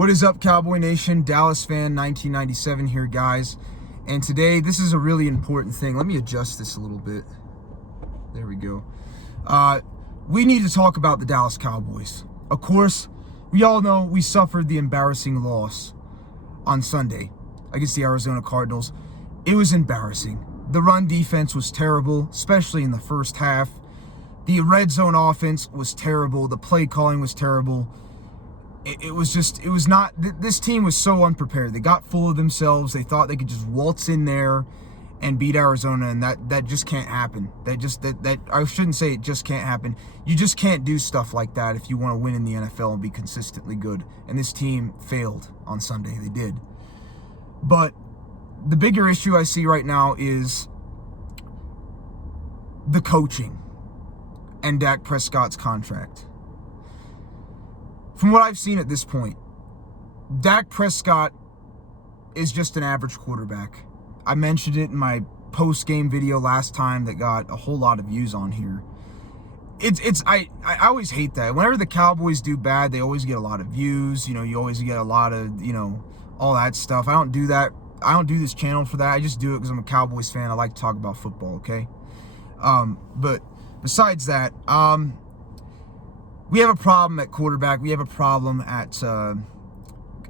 What is up, Cowboy Nation? Dallas fan 1997 here, guys. And today, this is a really important thing. Let me adjust this a little bit. There we go. We need to talk about the Dallas Cowboys. Of course, we all know we suffered the embarrassing loss on Sunday against the Arizona Cardinals. It was embarrassing. The run defense was terrible, especially in the first half. The red zone offense was terrible. The play calling was terrible. This team was so unprepared. They got full of themselves. They thought they could just waltz in there and beat Arizona, and that just can't happen. I shouldn't say it just can't happen. You just can't do stuff like that if you want to win in the NFL and be consistently good. And this team failed on Sunday. They did. But the bigger issue I see right now is the coaching and Dak Prescott's contract. From what I've seen at this point, Dak Prescott is just an average quarterback. I mentioned it in my post-game video last time that got a whole lot of views on here. I always hate that. Whenever the Cowboys do bad, they always get a lot of views. You always get a lot of, all that stuff. I don't do that. I don't do this channel for that. I just do it because I'm a Cowboys fan. I like to talk about football, okay? But besides that, we have a problem at quarterback. We have a problem at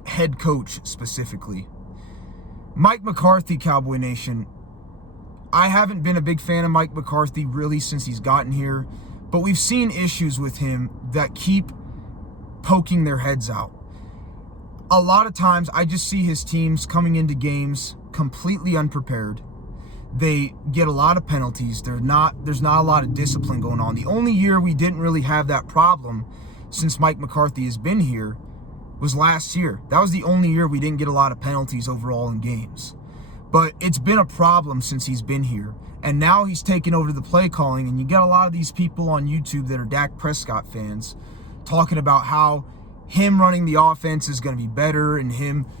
head coach specifically. Mike McCarthy, Cowboy Nation. I haven't been a big fan of Mike McCarthy really since he's gotten here, but we've seen issues with him that keep poking their heads out. A lot of times I just see his teams coming into games completely unprepared. They get a lot of penalties. There's not a lot of discipline going on. The only year we didn't really have that problem since Mike McCarthy has been here was last year. That was the only year we didn't get a lot of penalties overall in games. But it's been a problem since he's been here. And now he's taken over the play calling, and you got a lot of these people on YouTube that are Dak Prescott fans talking about how him running the offense is going to be better, and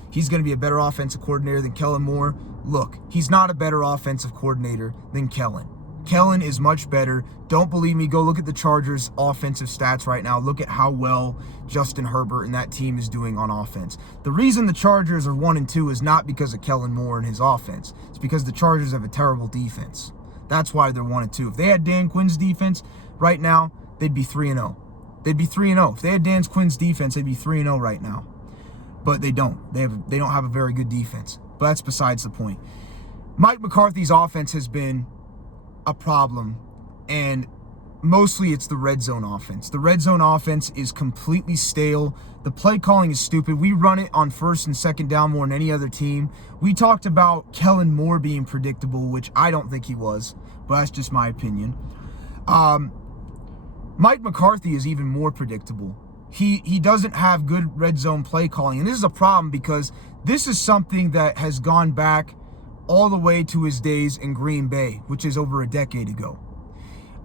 he's going to be a better offensive coordinator than Kellen Moore. Look, he's not a better offensive coordinator than Kellen. Kellen is much better. Don't believe me? Go look at the Chargers' offensive stats right now. Look at how well Justin Herbert and that team is doing on offense. The reason the Chargers are 1-2 is not because of Kellen Moore and his offense. It's because the Chargers have a terrible defense. That's why they're 1-2. If they had Dan Quinn's defense right now, they'd be 3-0. They'd be 3-0. If they had Dan Quinn's defense, they'd be 3-0 right now. But they don't. They don't have a very good defense. But that's besides the point. Mike McCarthy's offense has been a problem, and mostly it's the red zone offense. The red zone offense is completely stale. The play calling is stupid. We run it on first and second down more than any other team. We talked about Kellen Moore being predictable, which I don't think he was, but that's just my opinion. Mike McCarthy is even more predictable. He doesn't have good red zone play calling, and this is a problem because this is something that has gone back all the way to his days in Green Bay, which is over a decade ago.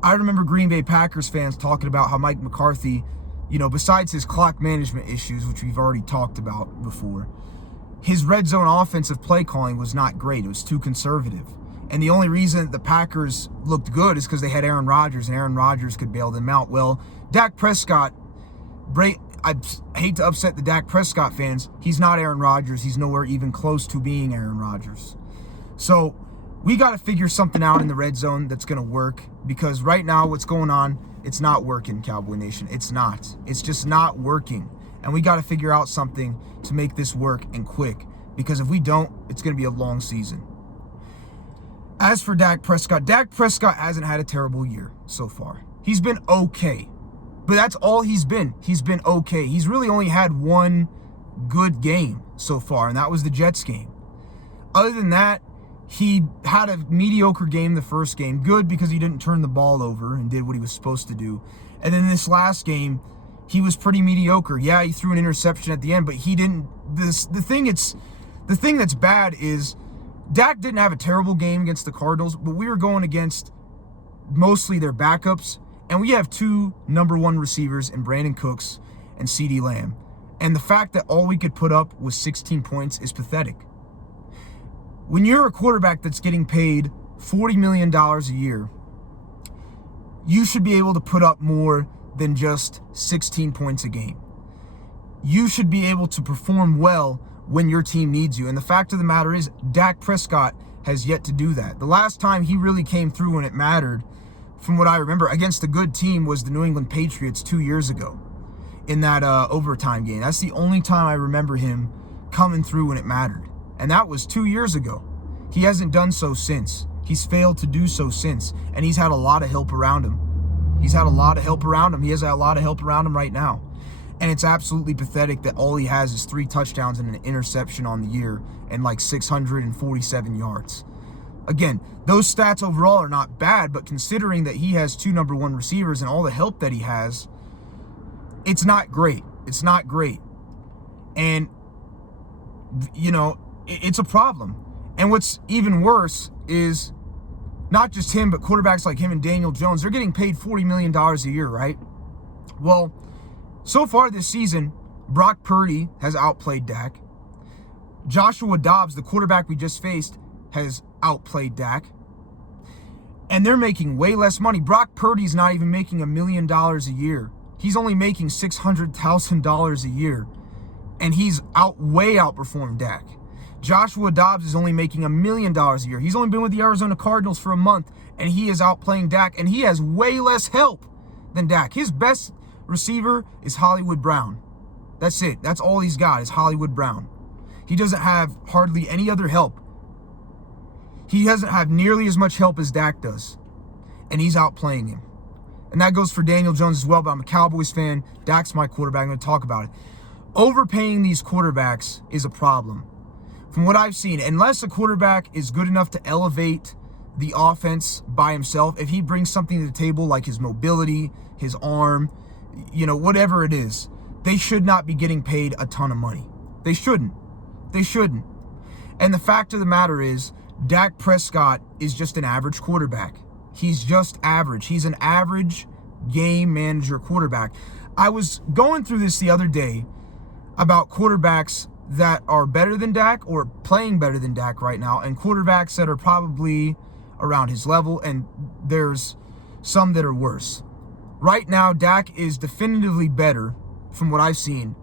I remember Green Bay Packers fans talking about how Mike McCarthy, besides his clock management issues, which we've already talked about before, his red zone offensive play calling was not great. It was too conservative. And the only reason the Packers looked good is because they had Aaron Rodgers, and Aaron Rodgers could bail them out. Well, Dak Prescott, I hate to upset the Dak Prescott fans, he's not Aaron Rodgers. He's nowhere even close to being Aaron Rodgers. So we got to figure something out in the red zone that's going to work, because right now what's going on, it's not working, Cowboy Nation. It's not. It's just not working. And we got to figure out something to make this work, and quick, because if we don't, it's going to be a long season. As for Dak Prescott hasn't had a terrible year so far. He's been okay. But that's all he's been. He's been okay. He's really only had one good game so far, and that was the Jets game. Other than that, he had a mediocre game the first game. Good because he didn't turn the ball over and did what he was supposed to do. And then this last game, he was pretty mediocre. Yeah, he threw an interception at the end, but he didn't. The thing that's bad is Dak didn't have a terrible game against the Cardinals, but we were going against mostly their backups, and we have two number one receivers in Brandon Cooks and CeeDee Lamb. And the fact that all we could put up was 16 points is pathetic. When you're a quarterback that's getting paid $40 million a year, you should be able to put up more than just 16 points a game. you should be able to perform well when your team needs you. And the fact of the matter is, Dak Prescott has yet to do that. The last time he really came through when it mattered, from what I remember, against a good team was the New England Patriots 2 years ago in that overtime game. That's the only time I remember him coming through when it mattered. And that was 2 years ago. He hasn't done so since. He's failed to do so since. And he's had a lot of help around him. He's had a lot of help around him. He has a lot of help around him right now. And it's absolutely pathetic that all he has is 3 touchdowns and an interception on the year and like 647 yards. Again, those stats overall are not bad, but considering that he has 2 number 1 receivers and all the help that he has, it's not great. It's not great. And, you know, it's a problem. And what's even worse is not just him, but quarterbacks like him and Daniel Jones, they're getting paid $40 million a year, right? Well, so far this season, Brock Purdy has outplayed Dak. Joshua Dobbs, the quarterback we just faced, has outplayed Dak. And they're making way less money. Brock Purdy's not even making $1 million a year. He's only making $600,000 a year. And he's way outperformed Dak. Joshua Dobbs is only making $1 million a year. He's only been with the Arizona Cardinals for a month, and he is outplaying Dak, and he has way less help than Dak. His best receiver is Hollywood Brown. That's it. That's all he's got is Hollywood Brown. He doesn't have hardly any other help. He doesn't have nearly as much help as Dak does, and he's outplaying him. And that goes for Daniel Jones as well, but I'm a Cowboys fan. Dak's my quarterback. I'm going to talk about it. Overpaying these quarterbacks is a problem. From what I've seen, unless a quarterback is good enough to elevate the offense by himself, if he brings something to the table like his mobility, his arm, you know, whatever it is, they should not be getting paid a ton of money. They shouldn't. They shouldn't. And the fact of the matter is, Dak Prescott is just an average quarterback. He's just average. He's an average game manager quarterback. I was going through this the other day about quarterbacks that are better than Dak or playing better than Dak right now, and quarterbacks that are probably around his level, and there's some that are worse. Right now, Dak is definitively better, from what I've seen,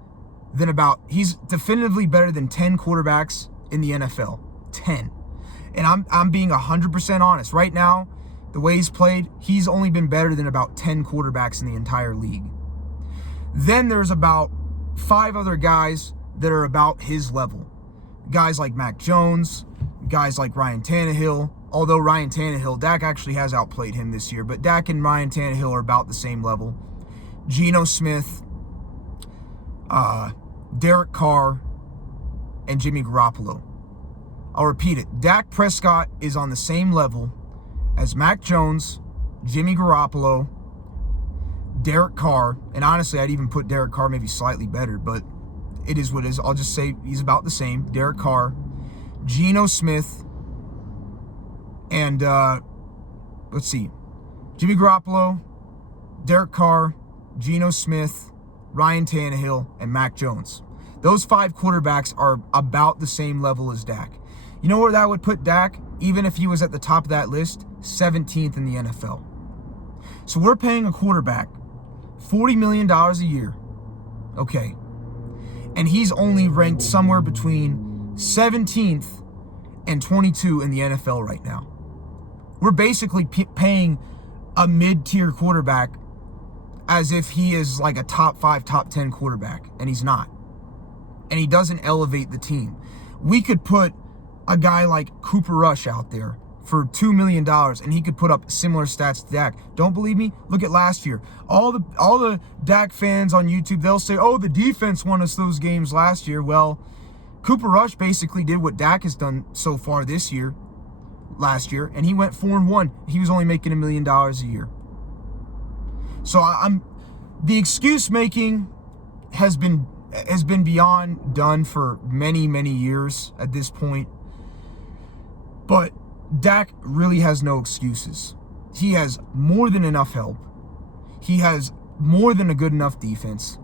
he's definitively better than 10 quarterbacks in the NFL. 10. And I'm being 100% honest. Right now, the way he's played, he's only been better than about 10 quarterbacks in the entire league. Then there's about 5 other guys that are about his level. Guys like Mac Jones, guys like Ryan Tannehill, although Ryan Tannehill, Dak actually has outplayed him this year, but Dak and Ryan Tannehill are about the same level. Geno Smith, Derek Carr, and Jimmy Garoppolo. I'll repeat it. Dak Prescott is on the same level as Mac Jones, Jimmy Garoppolo, Derek Carr, and honestly, I'd even put Derek Carr maybe slightly better, but it is what it is. I'll just say he's about the same. Derek Carr, Geno Smith, and let's see, Jimmy Garoppolo, Derek Carr, Geno Smith, Ryan Tannehill, and Mac Jones. Those 5 quarterbacks are about the same level as Dak. You know where that would put Dak, even if he was at the top of that list? 17th in the NFL. So we're paying a quarterback $40 million a year. Okay. And he's only ranked somewhere between 17th and 22 in the NFL right now. We're basically paying a mid-tier quarterback as if he is like a top 5, top 10 quarterback, and he's not. And he doesn't elevate the team. We could put a guy like Cooper Rush out there for $2 million, and he could put up similar stats to Dak. Don't believe me? Look at last year. All the Dak fans on YouTube, they'll say, oh, the defense won us those games last year. Well, Cooper Rush basically did what Dak has done so far last year, and he went 4-1. He was only making $1 million a year. So the excuse making has been beyond done for many, many years at this point. But Dak really has no excuses. He has more than enough help. He has more than a good enough defense.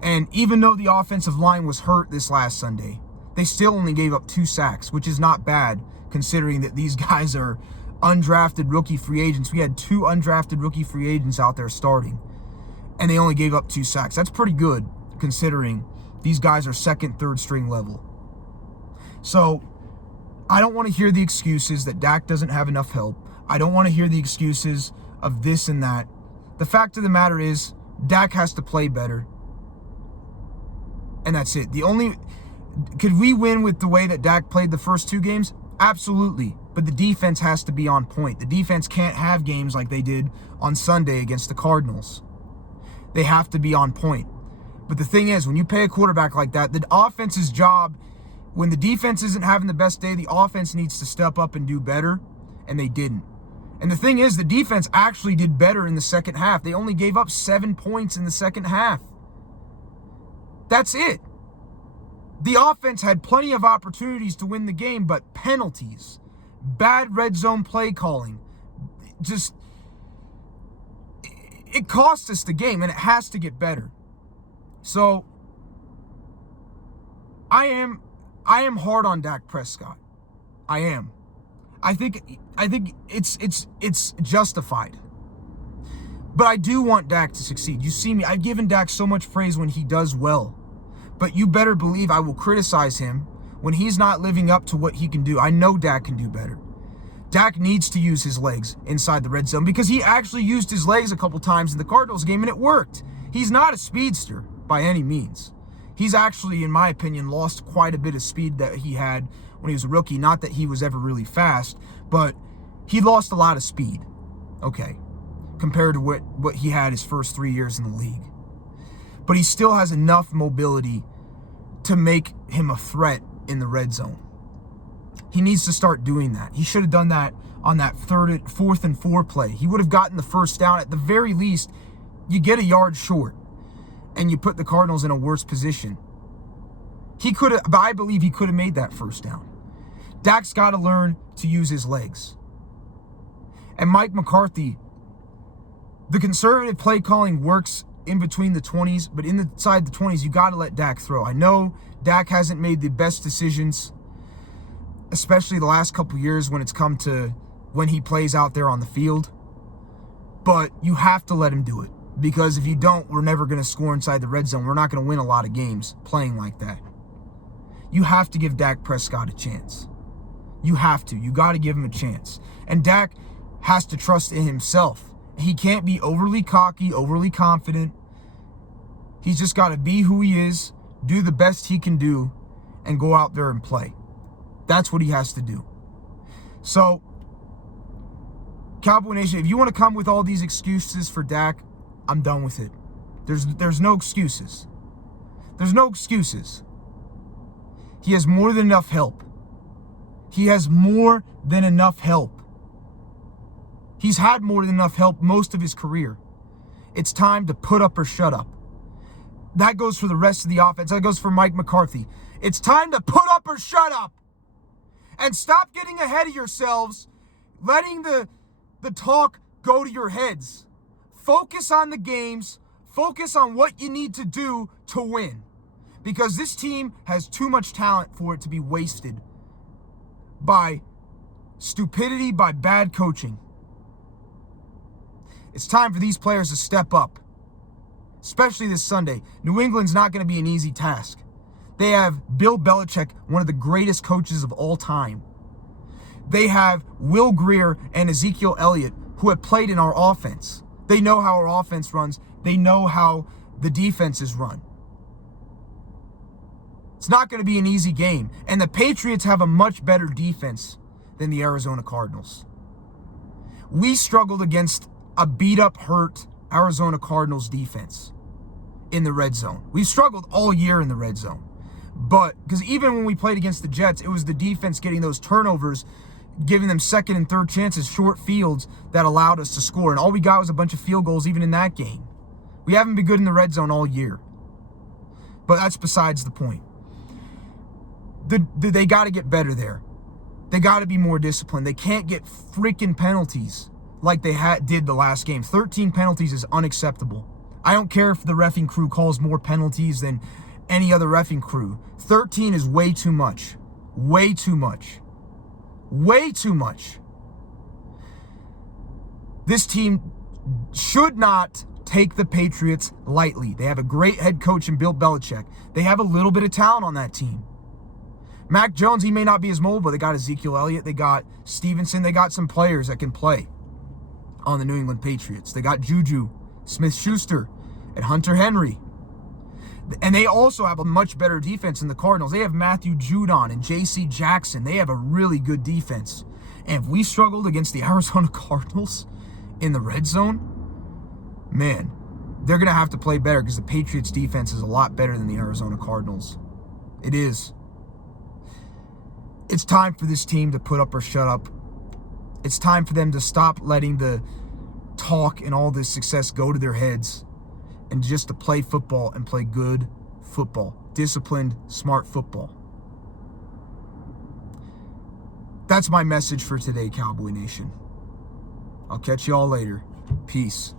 And even though the offensive line was hurt this last Sunday, they still only gave up 2 sacks, which is not bad considering that these guys are undrafted rookie free agents. We had 2 undrafted rookie free agents out there starting, and they only gave up 2 sacks. That's pretty good considering These guys are second, third string level. So I don't want to hear the excuses that Dak doesn't have enough help. I don't want to hear the excuses of this and that. The fact of the matter is, Dak has to play better. And that's it. Could we win with the way that Dak played the first 2 games? Absolutely. But the defense has to be on point. The defense can't have games like they did on Sunday against the Cardinals. They have to be on point. But the thing is, when you pay a quarterback like that, the offense's job, when the defense isn't having the best day, the offense needs to step up and do better, and they didn't. And the thing is, the defense actually did better in the second half. They only gave up 7 points in the second half. That's it. The offense had plenty of opportunities to win the game, but penalties, bad red zone play calling, it cost us the game, and it has to get better. So I am hard on Dak Prescott. I am. I think it's justified. But I do want Dak to succeed. You see me, I've given Dak so much praise when he does well. But you better believe I will criticize him when he's not living up to what he can do. I know Dak can do better. Dak needs to use his legs inside the red zone because he actually used his legs a couple times in the Cardinals game and it worked. He's not a speedster by any means. He's actually, in my opinion, lost quite a bit of speed that he had when he was a rookie. Not that he was ever really fast, but he lost a lot of speed, okay, compared to what he had his first 3 years in the league. But he still has enough mobility to make him a threat in the red zone. He needs to start doing that. He should have done that on that 4th and 4 play. He would have gotten the first down. At the very least, you get a yard short, and you put the Cardinals in a worse position. But I believe he could have made that first down. Dak's got to learn to use his legs. And Mike McCarthy, the conservative play calling works in between the 20s, but inside the 20s, you got to let Dak throw. I know Dak hasn't made the best decisions, especially the last couple years when it's come to when he plays out there on the field. But you have to let him do it, because if you don't, we're never going to score inside the red zone. We're not going to win a lot of games playing like that. You have to give Dak Prescott a chance. You have to. You got to give him a chance. And Dak has to trust in himself. He can't be overly cocky, overly confident. He's just got to be who he is, do the best he can do, and go out there and play. That's what he has to do. So, Cowboy Nation, if you want to come with all these excuses for Dak, I'm done with it. There's no excuses. There's no excuses. He has more than enough help. He has more than enough help. He's had more than enough help most of his career. It's time to put up or shut up. That goes for the rest of the offense. That goes for Mike McCarthy. It's time to put up or shut up. And stop getting ahead of yourselves, letting the talk go to your heads. Focus on the games. Focus on what you need to do to win. Because this team has too much talent for it to be wasted by stupidity, by bad coaching. It's time for these players to step up, especially this Sunday. New England's not going to be an easy task. They have Bill Belichick, one of the greatest coaches of all time. They have Will Grier and Ezekiel Elliott, who have played in our offense. They know how our offense runs. They know how the defense is run. It's not going to be an easy game. And the Patriots have a much better defense than the Arizona Cardinals. We struggled against a beat-up, hurt Arizona Cardinals defense in the red zone. We've struggled all year in the red zone. But, because even when we played against the Jets, it was the defense getting those turnovers, giving them second and third chances, short fields, that allowed us to score. And all we got was a bunch of field goals even in that game. We haven't been good in the red zone all year. But that's besides the point. They got to get better there. They got to be more disciplined. They can't get freaking penalties like they did the last game. 13 penalties is unacceptable. I don't care if the reffing crew calls more penalties than any other reffing crew. 13 is way too much. Way too much. Way too much. This team should not take the Patriots lightly. They have a great head coach in Bill Belichick. They have a little bit of talent on that team. Mac Jones, he may not be as mobile, but they got Ezekiel Elliott, they got Stevenson, they got some players that can play on the New England Patriots. They got Juju Smith-Schuster and Hunter Henry. And they also have a much better defense than the Cardinals. They have Matthew Judon and J.C. Jackson. They have a really good defense. And if we struggled against the Arizona Cardinals in the red zone, man, they're going to have to play better because the Patriots defense is a lot better than the Arizona Cardinals. It is. It's time for this team to put up or shut up. It's time for them to stop letting the talk and all this success go to their heads and just to play football and play good football. Disciplined, smart football. That's my message for today, Cowboy Nation. I'll catch you all later. Peace.